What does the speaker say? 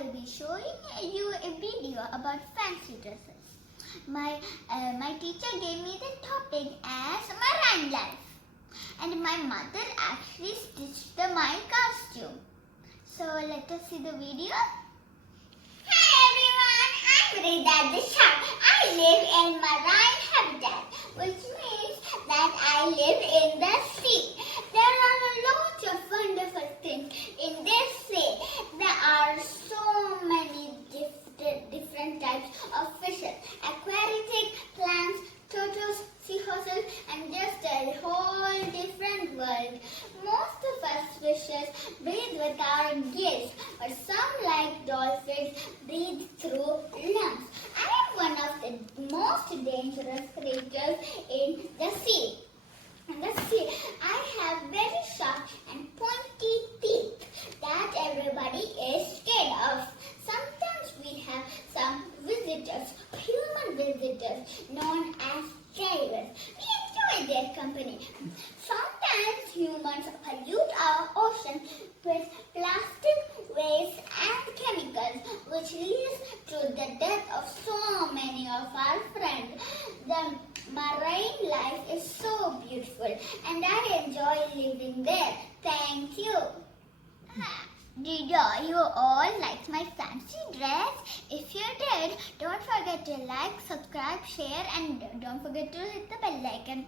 will be showing you a video about fancy dresses. My teacher gave me the topic as marine life, and my mother actually stitched my costume. So let us see the video. Hi everyone, I'm Rida the shark. I live in marine habitat, which means that I live in the sea. There are a lot of wonderful things in this sea. There are so many different types of fishes, aquatic plants, turtles, seahorses, and just a whole different world. Most of us fishes breathe with our gills, but some, like dolphins, breathe through lungs. I am one of the most dangerous creatures in the sea. I have very sharp and pointy teeth that everybody is scared of. Sometimes we have some visitors, human visitors, known as drivers. We enjoy their company. Sometimes humans pollute our ocean with plastic waste and chemicals, which leads to the death of so many of our friends. The marine life is so beautiful, and I enjoy living there. Thank you. Did you all like my fancy dress? If you did, don't forget to like, subscribe, share, and don't forget to hit the bell icon.